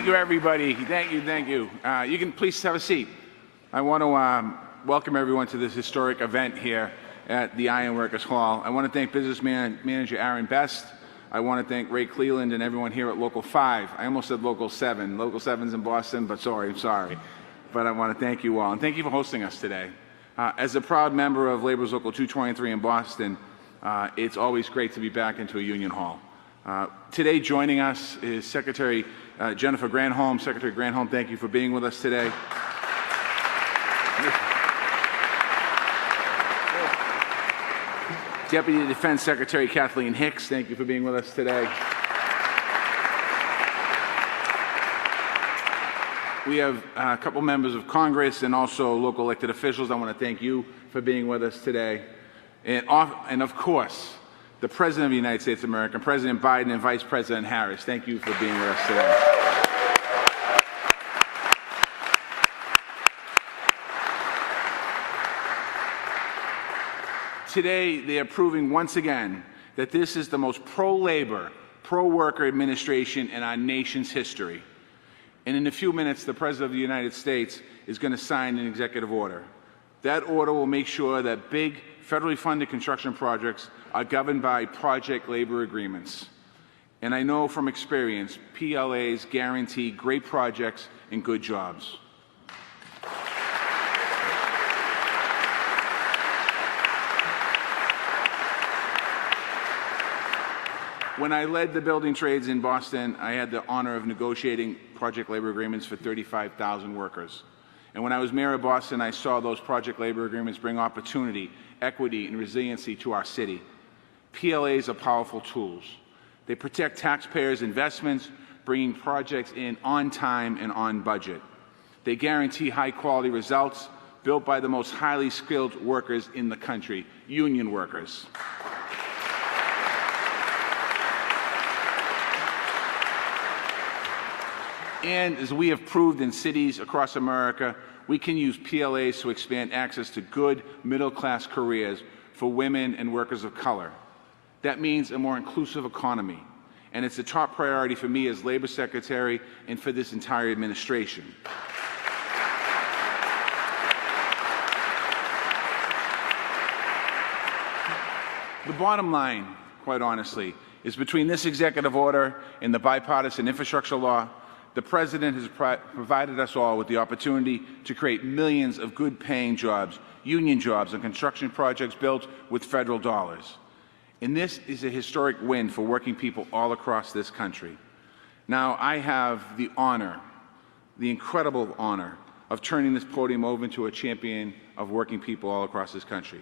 Thank you, everybody. Thank you, thank you. You can please have a seat. I want to welcome everyone to this historic event here at the Ironworkers Hall. I want to thank business manager Aaron Best. I want to thank Ray Cleland and everyone here at Local 5. I almost said Local 7. Local 7's in Boston, but sorry. But I want to thank you all, and thank you for hosting us today. As a proud member of Labor's Local 223 in Boston, it's always great to be back into a union hall. Today joining us is Secretary Jennifer Granholm. Secretary Granholm, thank you for being with us today. Deputy Defense Secretary Kathleen Hicks, thank you for being with us today. We have a couple members of Congress and also local elected officials. I want to thank you for being with us today. And of course, the President of the United States of America, President Biden and Vice President Harris, thank you for being with us today. Today, they are proving once again that this is the most pro-labor, pro-worker administration in our nation's history. And in a few minutes, the President of the United States is going to sign an executive order. That order will make sure that big, federally funded construction projects are governed by project labor agreements. And I know from experience, PLAs guarantee great projects and good jobs. When I led the building trades in Boston, I had the honor of negotiating project labor agreements for 35,000 workers. And when I was mayor of Boston, I saw those project labor agreements bring opportunity, equity, and resiliency to our city. PLAs are powerful tools. They protect taxpayers' investments, bringing projects in on time and on budget. They guarantee high-quality results built by the most highly skilled workers in the country, union workers. And as we have proved in cities across America, we can use PLAs to expand access to good middle-class careers for women and workers of color. That means a more inclusive economy, and it's a top priority for me as Labor Secretary and for this entire administration. The bottom line, quite honestly, is between this executive order and the bipartisan infrastructure law, the President has provided us all with the opportunity to create millions of good-paying jobs, union jobs, and construction projects built with federal dollars. And this is a historic win for working people all across this country. Now, I have the honor, the incredible honor, of turning this podium over to a champion of working people all across this country.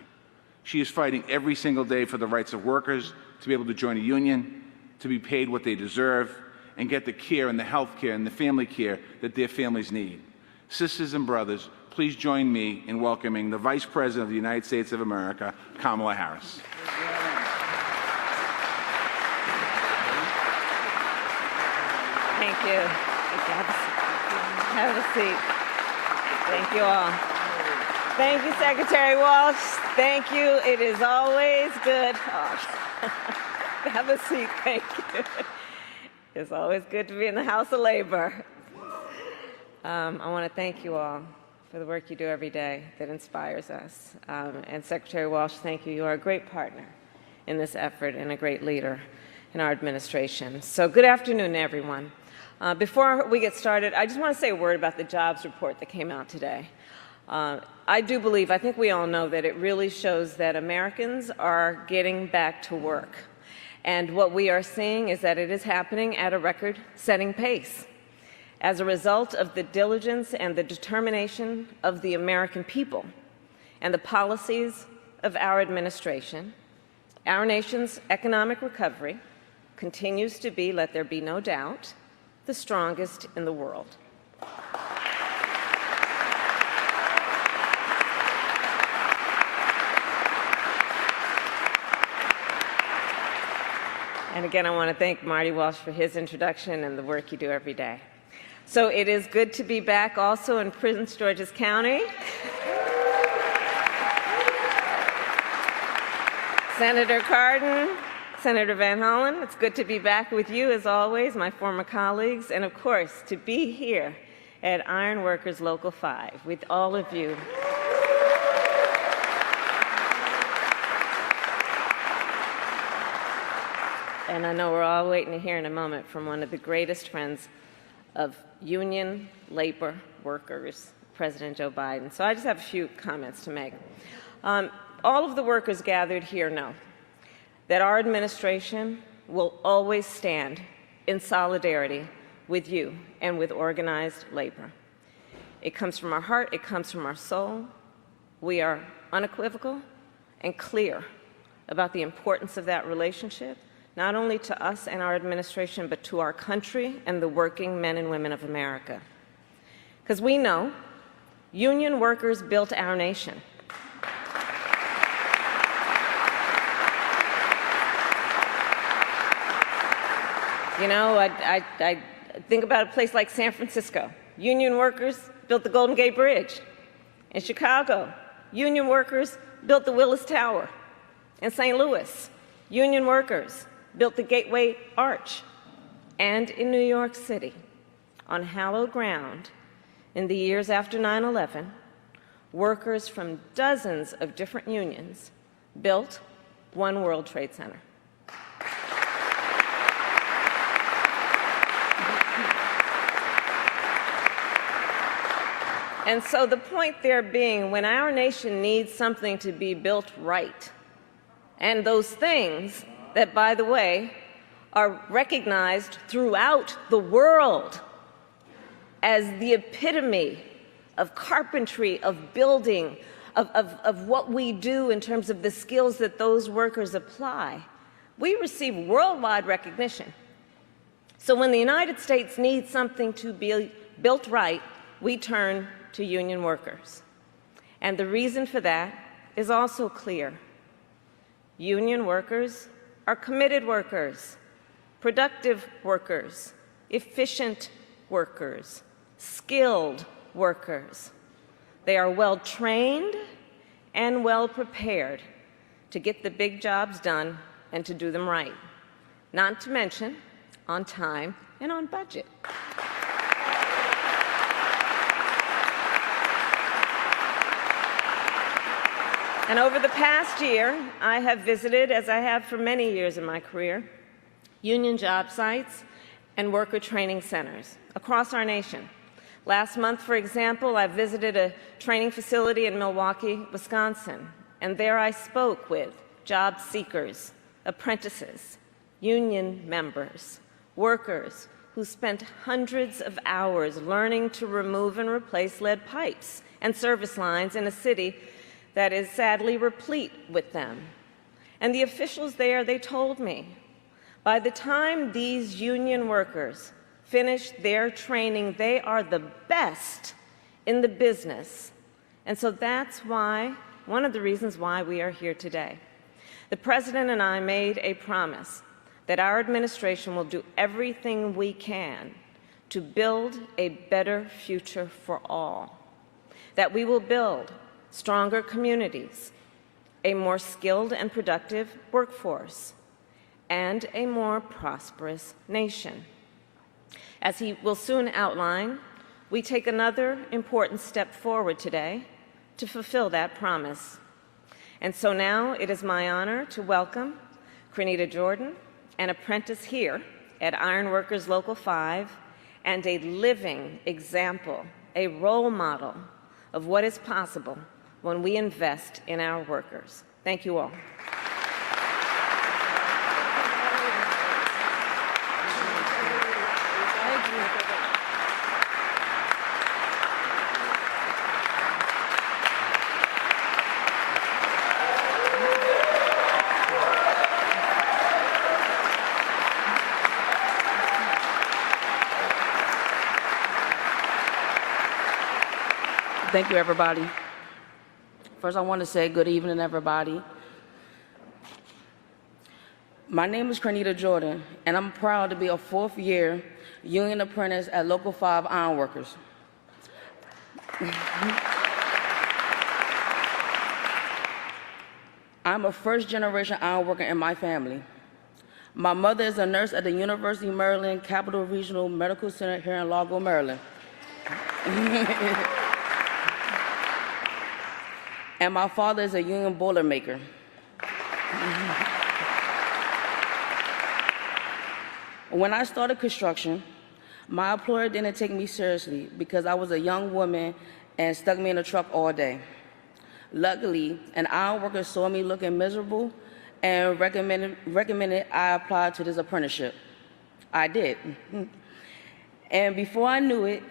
She is fighting every single day for the rights of workers to be able to join a union, to be paid what they deserve, and get the care and the health care and the family care that their families need. Sisters and brothers, please join me in welcoming the Vice President of the United States of America, Kamala Harris. Thank you. Have a seat. Thank you all. Thank you, Secretary Walsh. Thank you. It is always good. Oh. Have a seat. Thank you. It's always good to be in the House of Labor. I want to thank you all for the work you do every day that inspires us. And Secretary Walsh, thank you. You are a great partner in this effort and a great leader in our administration. So good afternoon, everyone. Before we get started, I just want to say a word about the jobs report that came out today. I do believe, I think we all know that it really shows that Americans are getting back to work. And what we are seeing is that it is happening at a record-setting pace. As a result of the diligence and the determination of the American people and the policies of our administration, our nation's economic recovery continues to be, let there be no doubt, the strongest in the world. And again, I want to thank Marty Walsh for his introduction and the work you do every day. So it is good to be back also in Prince George's County. Senator Cardin, Senator Van Hollen, it's good to be back with you as always, my former colleagues, and of course, to be here at Iron Workers Local 5 with all of you. And I know we're all waiting to hear in a moment from one of the greatest friends of union labor workers, President Joe Biden. So I just have a few comments to make. All of the workers gathered here know that our administration will always stand in solidarity with you and with organized labor. It comes from our heart, it comes from our soul. We are unequivocal and clear about the importance of that relationship, not only to us and our administration, but to our country and the working men and women of America. Because we know union workers built our nation. You know, I think about a place like San Francisco. Union workers built the Golden Gate Bridge. In Chicago, union workers built the Willis Tower. In St. Louis, union workers built the Gateway Arch. And in New York City, on hallowed ground, in the years after 9/11, workers from dozens of different unions built One World Trade Center. And so the point there being, when our nation needs something to be built right, and those things that, by the way, are recognized throughout the world as the epitome of carpentry, of building, of what we do in terms of the skills that those workers apply, we receive worldwide recognition. So when the United States needs something to be built right, we turn to union workers. And the reason for that is also clear. Union workers are committed workers, productive workers, efficient workers, skilled workers. They are well-trained and well-prepared to get the big jobs done and to do them right, not to mention on time and on budget. And over the past year, I have visited, as I have for many years in my career, union job sites and worker training centers across our nation. Last month, for example, I visited a training facility in Milwaukee, Wisconsin, and there I spoke with job seekers, apprentices, union members, workers who spent hundreds of hours learning to remove and replace lead pipes and service lines in a city that is sadly replete with them. And the officials there, they told me, by the time these union workers finish their training, they are the best in the business. And so that's why, one of the reasons why we are here today. The President and I made a promise that our administration will do everything we can to build a better future for all, that we will build stronger communities, a more skilled and productive workforce, and a more prosperous nation. As he will soon outline, we take another important step forward today to fulfill that promise. And so now it is my honor to welcome Crenita Jordan, an apprentice here at Iron Workers Local 5, and a living example, a role model of what is possible when we invest in our workers. Thank you all. Thank you, everybody. First, I want to say good evening, everybody. My name is Crenita Jordan, and I'm proud to be a fourth-year union apprentice at Local 5 Iron Workers. I'm a first-generation iron worker in my family. My mother is a nurse at the University of Maryland Capital Regional Medical Center here in Largo, Maryland. And my father is a union boiler maker. When I started construction, my employer didn't take me seriously because I was a young woman and stuck me in a truck all day. Luckily, an iron worker saw me looking miserable and recommended I apply to this apprenticeship. I did. And before I knew it,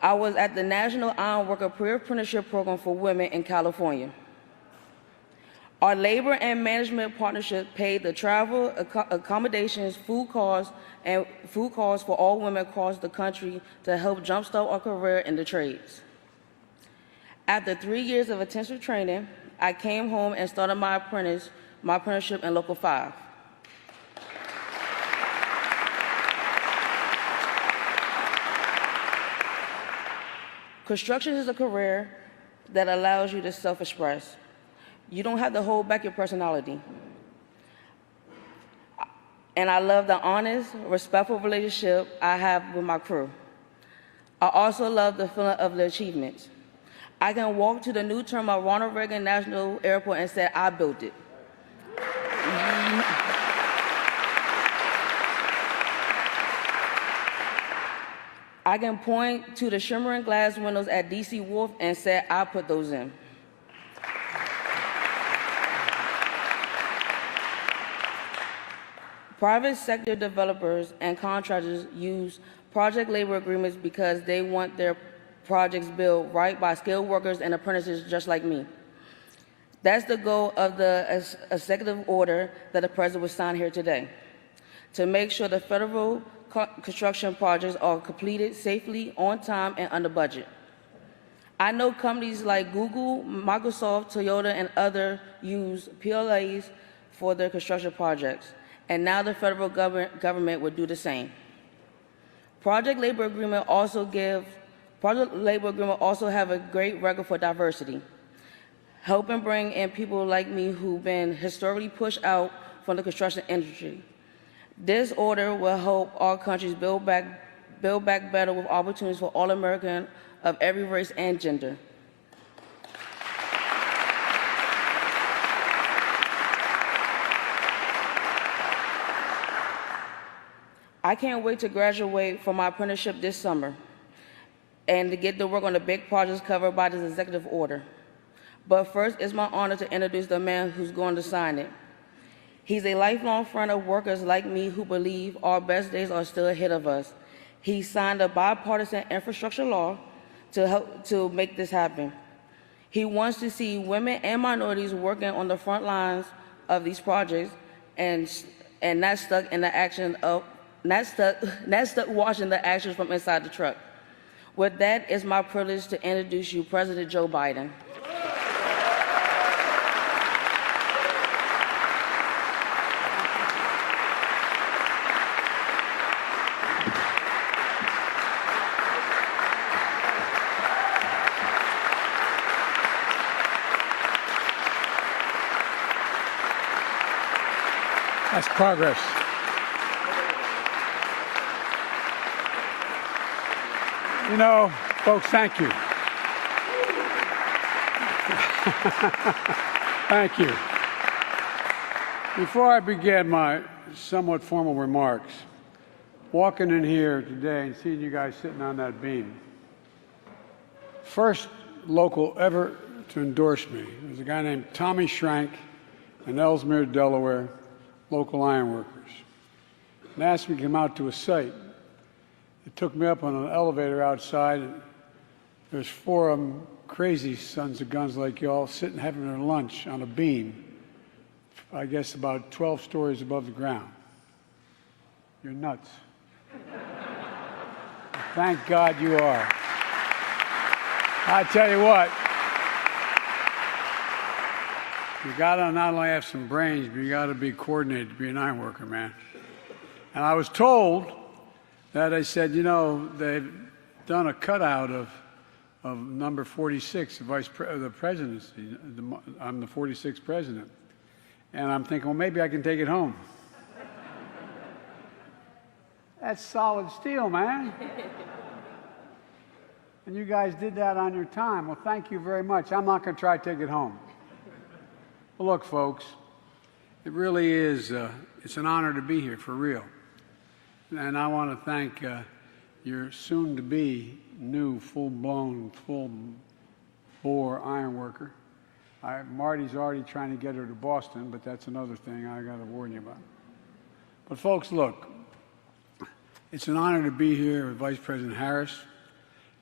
I was at the National Iron Worker Pre-Apprenticeship Program for Women in California. Our labor and management partnership paid the travel, accommodations, food costs for all women across the country to help jumpstart our career in the trades. After 3 years of intensive training, I came home and started my apprenticeship in Local 5. Construction is a career that allows you to self-express. You don't have to hold back your personality. And I love the honest, respectful relationship I have with my crew. I also love the feeling of the achievements. I can walk to the new terminal at Ronald Reagan National Airport and say, I built it. I can point to the shimmering glass windows at DC Wharf and say, I put those in. Private sector developers and contractors use project labor agreements because they want their projects built right by skilled workers and apprentices just like me. That's the goal of the executive order that the President will sign here today, to make sure the federal construction projects are completed safely, on time, and under budget. I know companies like Google, Microsoft, Toyota, and others use PLAs for their construction projects, and now the federal government would do the same. Project labor agreement also have a great record for diversity, helping bring in people like me who've been historically pushed out from the construction industry. This order will help our countries build back better with opportunities for all Americans of every race and gender. I can't wait to graduate from my apprenticeship this summer and to get to work on the big projects covered by this executive order. But first, it's my honor to introduce the man who's going to sign it. He's a lifelong friend of workers like me who believe our best days are still ahead of us. He signed a bipartisan infrastructure law to help to make this happen. He wants to see women and minorities working on the front lines of these projects and not stuck in the action of not stuck watching the actions from inside the truck. With that, it's my privilege to introduce you President Joe Biden. That's progress. You know, folks, thank you. Thank you. Before I begin my somewhat formal remarks, walking in here today and seeing you guys sitting on that beam, first local ever to endorse me was a guy named Tommy Schrank in Ellesmere, Delaware, local ironworkers, and asked me to come out to a site. It took me up on an elevator outside, and there's 4 of them crazy sons of guns like y'all sitting having their lunch on a beam, I guess about 12 stories above the ground. You're nuts. Thank God you are. I tell you what, you gotta not only have some brains, but you gotta be coordinated to be an iron worker, man. And I was told that I said, you know, they've done a cutout of number 46, the presidency. I'm the 46th president. And I'm thinking, well, maybe I can take it home. That's solid steel, man. And you guys did that on your time. Well, thank you very much. I'm not going to try to take it home. Well, look, folks, it really is, it's an honor to be here, for real. And I want to thank your soon-to-be new, full-blown, full-bore ironworker. Marty's already trying to get her to Boston, but that's another thing I got to warn you about. But folks, look, it's an honor to be here with Vice President Harris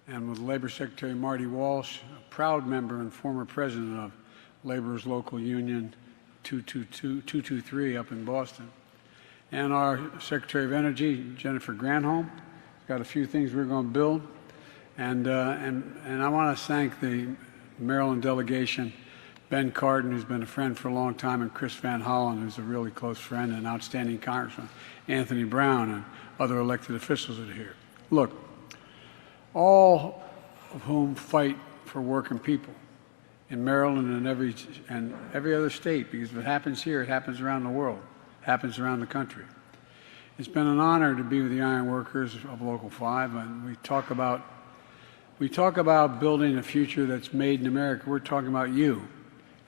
and with Labor Secretary Marty Walsh, a proud member and former president of Labor's local union 223 up in Boston, and our Secretary of Energy, Jennifer Granholm. Got a few things we're going to build, and I want to thank the Maryland delegation, Ben Cardin, who's been a friend for a long time, and Chris Van Hollen, who's a really close friend and outstanding Congressman, Anthony Brown, and other elected officials that are here. Look, all of whom fight for working people in Maryland and every other state, because if it happens here, it happens around the world, it happens around the country. It's been an honor to be with the iron workers of Local 5, and we talk about building a future that's made in America. We're talking about you.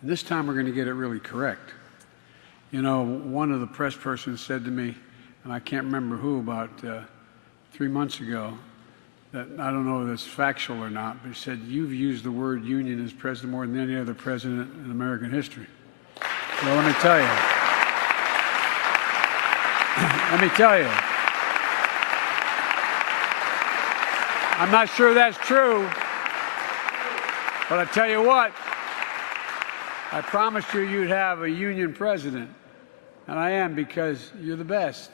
And this time we're going to get it really correct. You know, one of the press persons said to me, and I can't remember who, about 3 months ago, that I don't know if it's factual or not, but he said, you've used the word union as president more than any other president in American history. So let me tell you. I'm not sure that's true, but I tell you what, I promised you you'd have a union president, and I am, because you're the best.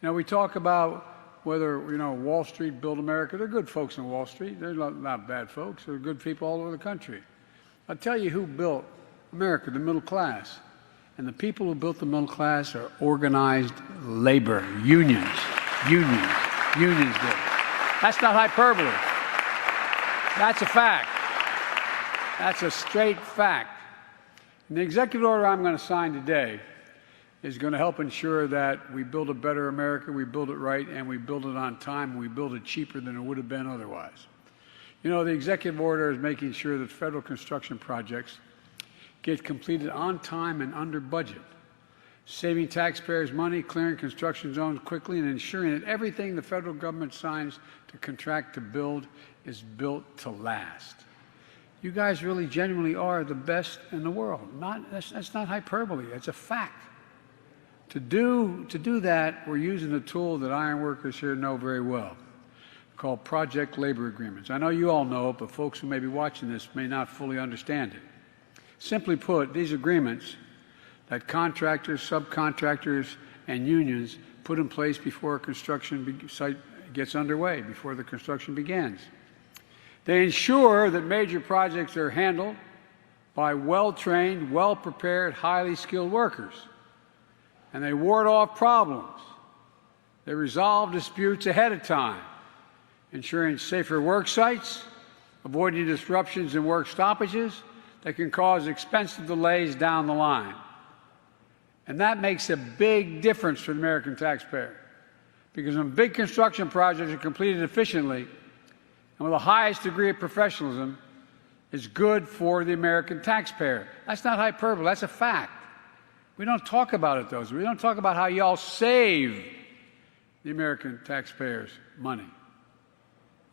You know, we talk about whether, you know, Wall Street built America. They're good folks in Wall Street. They're not bad folks. They're good people all over the country. I'll tell you who built America, the middle class. And the people who built the middle class are organized labor, unions. Unions did. That's not hyperbole. That's a fact. That's a straight fact. And the executive order I'm going to sign today is going to help ensure that we build a better America, we build it right, and we build it on time, and we build it cheaper than it would have been otherwise. You know, the executive order is making sure that federal construction projects get completed on time and under budget, saving taxpayers money, clearing construction zones quickly, and ensuring that everything the federal government signs to contract to build is built to last. You guys really genuinely are the best in the world. That's not hyperbole, it's a fact. To do that, we're using a tool that iron workers here know very well, called project labor agreements. I know you all know it, but folks who may be watching this may not fully understand it. Simply put, these agreements that contractors, subcontractors, and unions put in place before a construction site gets underway, before the construction begins. They ensure that major projects are handled by well-trained, well-prepared, highly skilled workers. And they ward off problems. They resolve disputes ahead of time, ensuring safer work sites, avoiding disruptions and work stoppages that can cause expensive delays down the line. And that makes a big difference for the American taxpayer, because when big construction projects are completed efficiently and with the highest degree of professionalism, it's good for the American taxpayer. That's not hyperbole, that's a fact. We don't talk about it, though. We don't talk about how y'all save the American taxpayers money.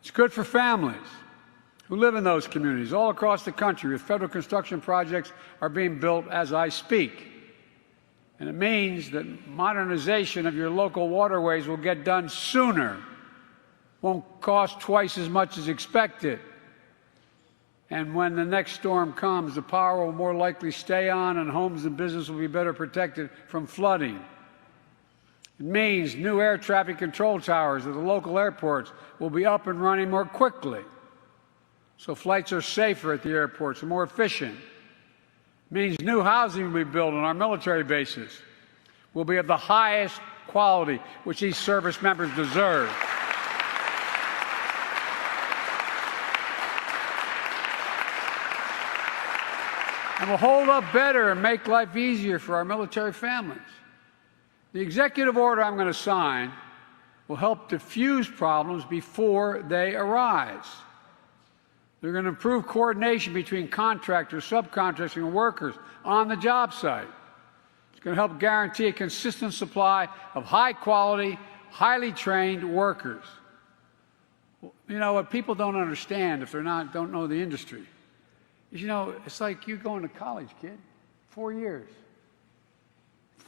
It's good for families who live in those communities all across the country, where federal construction projects are being built as I speak. And it means that modernization of your local waterways will get done sooner, won't cost twice as much as expected. And when the next storm comes, the power will more likely stay on and homes and businesses will be better protected from flooding. It means new air traffic control towers at the local airports will be up and running more quickly, so flights are safer at the airports and more efficient. It means new housing will be built on our military bases will be of the highest quality, which these service members deserve. And will hold up better and make life easier for our military families. The executive order I'm going to sign will help diffuse problems before they arise. They're going to improve coordination between contractors, subcontractors, and workers on the job site. It's going to help guarantee a consistent supply of high-quality, highly trained workers. You know, what people don't understand if don't know the industry is, you know, it's like you going to college, kid, 4 years.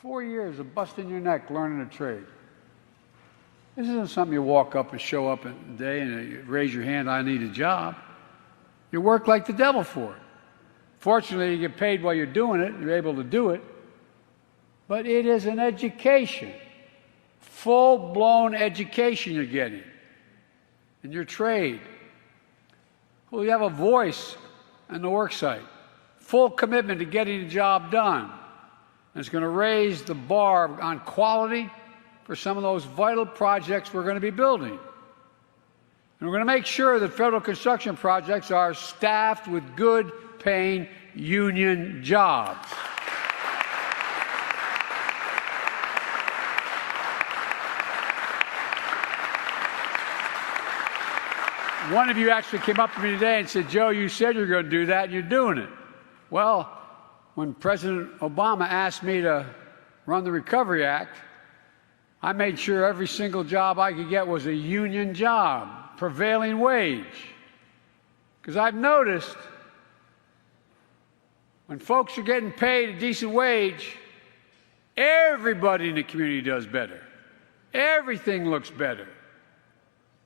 4 years of busting your neck learning a trade. This isn't something you walk up and show up a day and you raise your hand, I need a job. You work like the devil for it. Fortunately, you get paid while you're doing it. You're able to do it. But it is an education, full-blown education you're getting in your trade. Well, you have a voice on the work site, full commitment to getting the job done. And it's going to raise the bar on quality for some of those vital projects we're going to be building. And we're going to make sure that federal construction projects are staffed with good-paying union jobs. One of you actually came up to me today and said, Joe, you said you were going to do that, and you're doing it. Well, when President Obama asked me to run the Recovery Act, I made sure every single job I could get was a union job, prevailing wage. Because I've noticed when folks are getting paid a decent wage, everybody in the community does better. Everything looks better.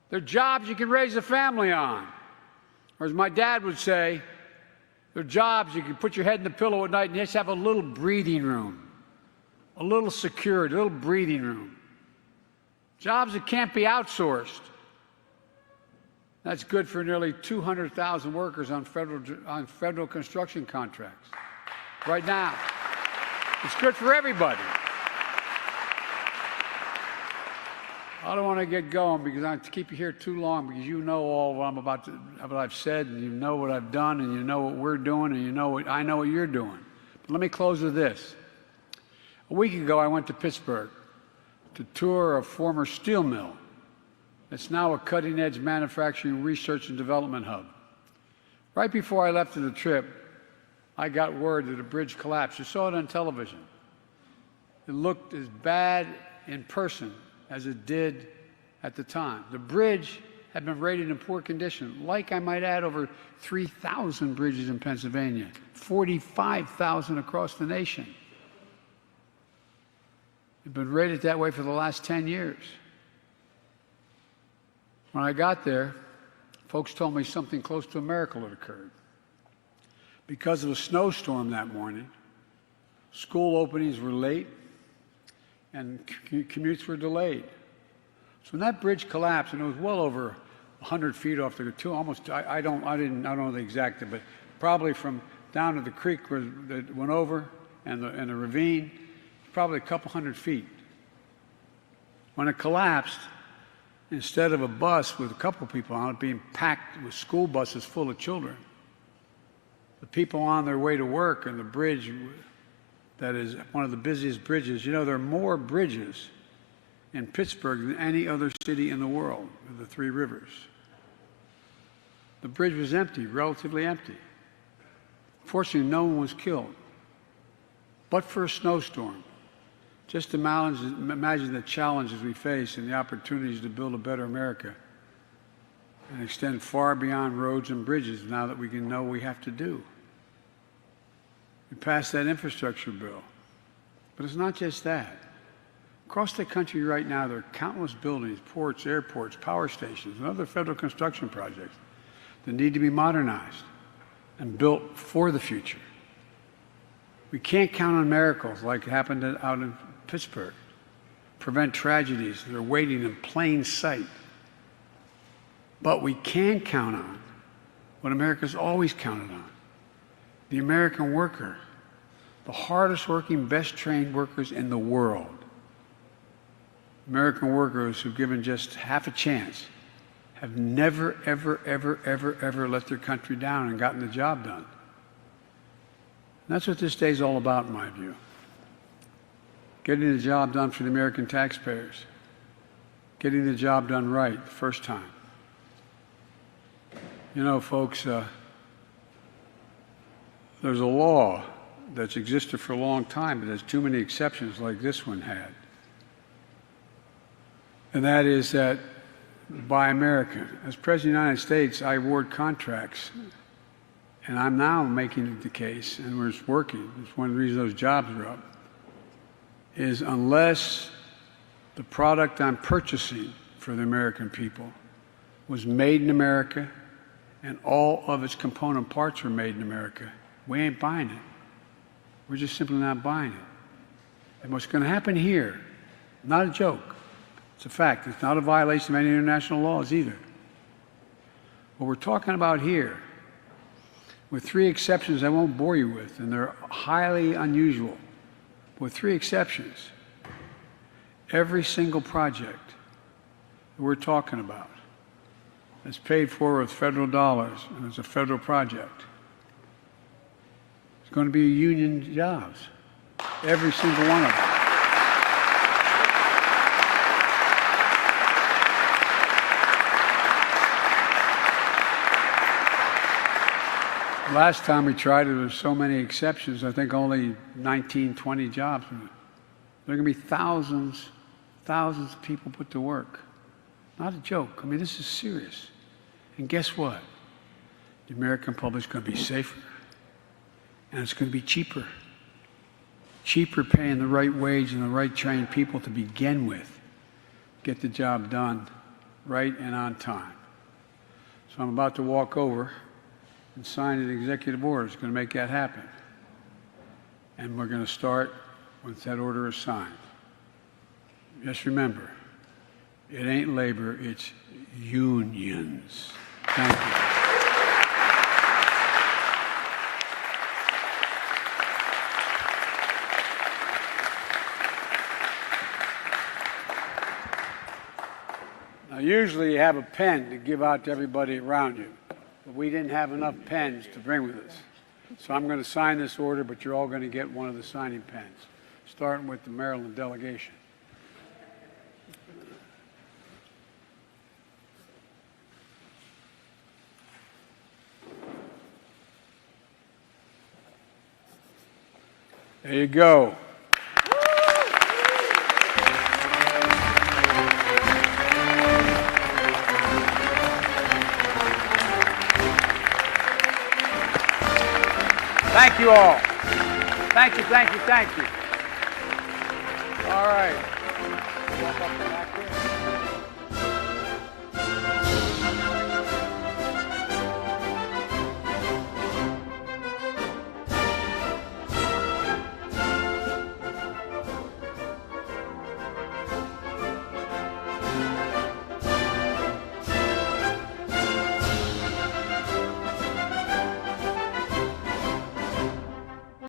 They're jobs you can raise a family on. Or as my dad would say, they're jobs you can put your head in the pillow at night and just have a little breathing room, a little security, a little breathing room. Jobs that can't be outsourced. That's good for nearly 200,000 workers on federal construction contracts right now. It's good for everybody. I don't want to get going because I have to keep you here too long, because you know all what I've said, and you know what I've done, and you know what we're doing, and I know what you're doing. But let me close with this. A week ago, I went to Pittsburgh to tour a former steel mill. It's now a cutting-edge manufacturing research and development hub. Right before I left for the trip, I got word that a bridge collapsed. You saw it on television. It looked as bad in person as it did at the time. The bridge had been rated in poor condition, like, I might add, over 3,000 bridges in Pennsylvania, 45,000 across the nation. It's been rated that way for the last 10 years. When I got there, folks told me something close to a miracle had occurred. Because of a snowstorm that morning, school openings were late and commutes were delayed. So when that bridge collapsed, and it was well over 100 feet off the almost, I don't know the exact, but probably from down to the creek that went over and the ravine, probably a couple hundred feet. When it collapsed, instead of a bus with a couple people on it being packed with school buses full of children, the people on their way to work and the bridge that is one of the busiest bridges. You know, there are more bridges in Pittsburgh than any other city in the world, with the three rivers. The bridge was empty, relatively empty. Fortunately, no one was killed. But for a snowstorm, just imagine the challenges we face and the opportunities to build a better America and extend far beyond roads and bridges now that we can know we have to do. We passed that infrastructure bill. But it's not just that. Across the country right now, there are countless buildings, ports, airports, power stations, and other federal construction projects that need to be modernized and built for the future. We can't count on miracles like happened out in Pittsburgh, prevent tragedies that are waiting in plain sight. But we can count on what America's always counted on: the American worker, the hardest working, best trained workers in the world. American workers who've given just half a chance have never, ever, ever, ever, ever let their country down and gotten the job done. And that's what this day's all about, in my view. Getting the job done for the American taxpayers. getting the job done right the first time. You know, folks, there's a law that's existed for a long time, but there's too many exceptions like this one had. And that is that Buy American. As President of the United States, I award contracts, and I'm now making the case, and we're working, it's one of the reasons those jobs are up, is unless the product I'm purchasing for the American people was made in America and all of its component parts were made in America, we ain't buying it. We're just simply not buying it. And what's going to happen here, not a joke, it's a fact. It's not a violation of any international laws either. What we're talking about here, with three exceptions I won't bore you with, and they're highly unusual, with three exceptions, every single project that we're talking about that's paid for with federal dollars and it's a federal project, it's going to be union jobs, every single one of them. Last time we tried it, there were so many exceptions, I think only 19, 20 jobs. There are going to be thousands of people put to work. Not a joke. I mean, this is serious. And guess what? The American public is going to be safer. And it's going to be cheaper. Cheaper paying the right wage and the right trained people to begin with. Get the job done right and on time. So I'm about to walk over and sign an executive order. It's going to make that happen. And we're going to start once that order is signed. Just remember, it ain't labor, it's unions. Thank you. Now, usually you have a pen to give out to everybody around you. But we didn't have enough pens to bring with us. So I'm going to sign this order, but you're all going to get one of the signing pens, starting with the Maryland delegation. There you go. Thank you all. Thank you, thank you, thank you. All right.